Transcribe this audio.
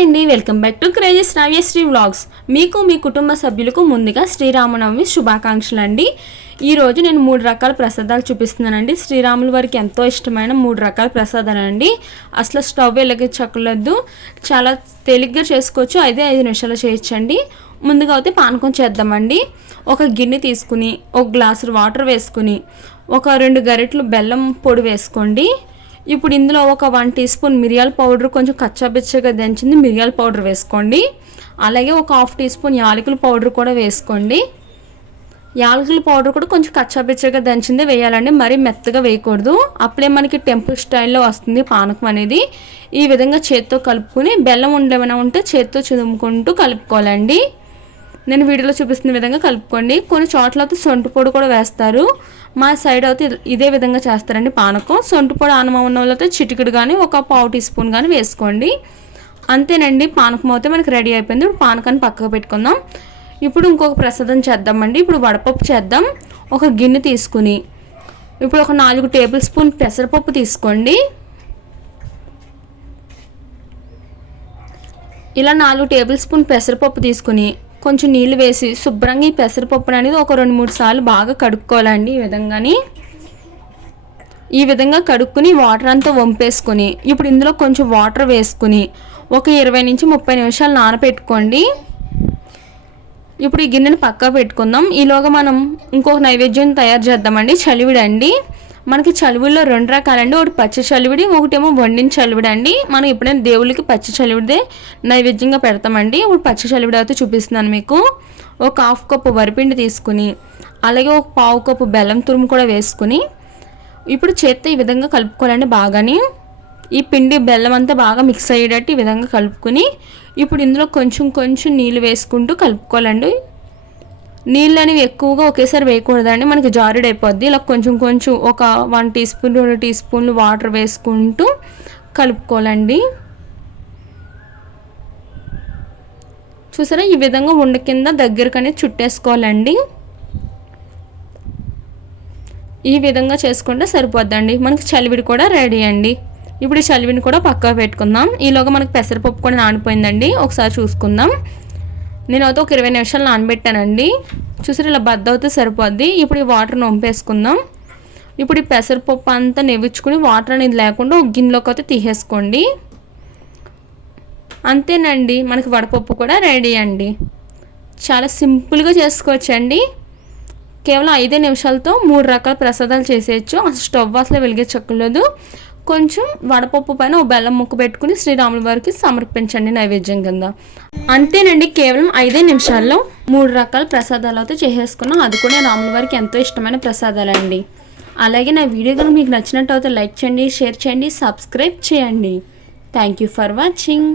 అండి welcome back to crazy Sravyasri vlogs మీకు మీ కుటుంబ సభ్యులకు ముందుగా శ్రీరామనవమి శుభాకాంక్షలు అండి ఈరోజు నేను మూడు రకాల ప్రసాదాలు చూపిస్తున్నానండి. శ్రీరాముల వారికి ఎంతో ఇష్టమైన మూడు రకాల ప్రసాదాలు అండి అసలు స్టవ్ వెలిగించకలేదు చాలా తేలిగ్గా చేసుకోవచ్చు. ఐదే ఐదు నిమిషాలు చేయొచ్చండి. ముందుగా అయితే పానకం చేద్దామండి. ఒక గిన్నె తీసుకుని ఒక గ్లాసు వాటర్ వేసుకుని ఒక రెండు గరిటలు బెల్లం పొడి వేసుకోండి. ఇప్పుడు ఇందులో ఒక వన్ టీ స్పూన్ మిరియాల పౌడర్ కొంచెం కచ్చాబిచ్చగా దంచింది మిరియాల పౌడర్ వేసుకోండి. అలాగే ఒక హాఫ్ టీ స్పూన్ యాలకుల పౌడర్ కూడా వేసుకోండి. యాలకుల పౌడర్ కూడా కొంచెం కచ్చాబిచ్చగా దంచింది వేయాలండి మరీ మెత్తగా వేయకూడదు. అప్పుడే మనకి టెంపుల్ స్టైల్లో వస్తుంది పానకం అనేది. ఈ విధంగా చేత్తో కలుపుకుని బెల్లం ఉండేమైనా ఉంటే చేత్తో చిదుముకుంటూ కలుపుకోవాలండి. నేను వీడియోలో చూపిస్తున్న విధంగా కలుపుకోండి. కొన్ని చోట్ల అయితే సొంటి పొడి కూడా వేస్తారు. మా సైడ్ అయితే ఇదే విధంగా చేస్తారండి పానకం. సొంటి పొడి ఆనమ ఉన్న వాళ్ళతో చిటికెడు కానీ ఒక పావు టీ స్పూన్ కానీ వేసుకోండి. అంతేనండి పానకం అయితే మనకి రెడీ అయిపోయింది. ఇప్పుడు పానకాన్ని పక్కకు పెట్టుకుందాం. ఇప్పుడు ఇంకొక ప్రసాదం చేద్దామండి. ఇప్పుడు వడపప్పు చేద్దాం. ఒక గిన్నె తీసుకుని ఇప్పుడు ఒక నాలుగు టేబుల్ స్పూన్ పెసరపప్పు తీసుకోండి. ఇలా నాలుగు టేబుల్ స్పూన్ పెసరపప్పు తీసుకుని కొంచెం నీళ్ళు వేసి శుభ్రంగా ఈ పెసరపప్పు అనేది ఒక రెండు మూడు సార్లు బాగా కడుక్కోవాలండి ఈ విధంగాని. ఈ విధంగా కడుక్కుని వాటర్ అంతా వంపేసుకొని ఇప్పుడు ఇందులో కొంచెం వాటర్ వేసుకుని ఒక ఇరవై నుంచి ముప్పై నిమిషాలు నానబెట్టుకోండి ఇప్పుడు ఈ గిన్నెని పక్కా పెట్టుకుందాం. ఈలోగా మనం ఇంకొక నైవేద్యం తయారు చేద్దామండి చలివిడండి. మనకి చలువుల్లో రెండు రకాలండి. ఒకటి పచ్చి చలివిడి ఒకటేమో వండిన చలివిడి అండి మనం ఎప్పుడైనా దేవుళ్ళకి పచ్చి చలివిడిదే నైవేద్యంగా పెడతామండి. ఇప్పుడు పచ్చి చలివిడి అయితే చూపిస్తున్నాను మీకు. ఒక హాఫ్ కప్పు వరిపిండి తీసుకుని అలాగే ఒక పావు కప్పు బెల్లం తురుము కూడా వేసుకుని ఇప్పుడు చేత్తో ఈ విధంగా కలుపుకోవాలండి బాగాని. ఈ పిండి బెల్లం అంతా బాగా మిక్స్ అయ్యేటట్టు ఈ విధంగా కలుపుకుని ఇప్పుడు ఇందులో కొంచెం కొంచెం నీళ్ళు వేసుకుంటూ కలుపుకోవాలండి. నీళ్ళు అనేవి ఎక్కువగా ఒకేసారి వేయకూడదండి. మనకి జారుడు అయిపోద్ది. ఇలా కొంచెం కొంచెం ఒక వన్ టీ స్పూన్ రెండు టీ స్పూన్లు వాటర్ వేసుకుంటూ కలుపుకోవాలండి. చూసారా? ఈ విధంగా ఉండ కింద దగ్గరకనే చుట్టేసుకోవాలండి. ఈ విధంగా చేసుకుంటే సరిపోద్దండి. మనకి చలివిడి కూడా రెడీ అండి. ఇప్పుడు ఈ చలివిని కూడా పక్కా పెట్టుకుందాం. ఈలోగా మనకి పెసరపప్పు కూడా నానిపోయిందండి. ఒకసారి చూసుకుందాం. నేను అయితే ఒక ఇరవై నిమిషాలు నానబెట్టానండి. చూసారు ఇలా బద్ద అవుతే సరిపోద్ది. ఇప్పుడు ఈ వాటర్ నొంపేసుకుందాం ఇప్పుడు ఈ పెసరపప్పు అంతా నెవ్వించుకుని వాటర్ అనేది లేకుండా ఒక గిన్నెలోకి అయితే తీసేసుకోండి. అంతేనండి మనకి వడపప్పు కూడా రెడీ అండి. చాలా సింపుల్గా చేసుకోవచ్చండి. కేవలం ఐదే నిమిషాలతో మూడు రకాల ప్రసాదాలు చేసేయచ్చు. అసలు స్టవ్ అసలు వెలిగించక్కర్లేదు కొంచెం వడపప్పు పైన ఓ బెల్లం ముక్క పెట్టుకుని శ్రీరాముల వారికి సమర్పించండి నైవేద్యం కింద. అంతేనండి కేవలం ఐదే నిమిషాల్లో మూడు రకాల ప్రసాదాలు అయితే చేసేసుకున్నాం. అది కూడా రాముల వారికి ఎంతో ఇష్టమైన ప్రసాదాలండి. అలాగే నా వీడియో కనుక మీకు నచ్చినట్టు అయితే లైక్ చేయండి షేర్ చేయండి సబ్స్క్రైబ్ చేయండి. Thank you for watching.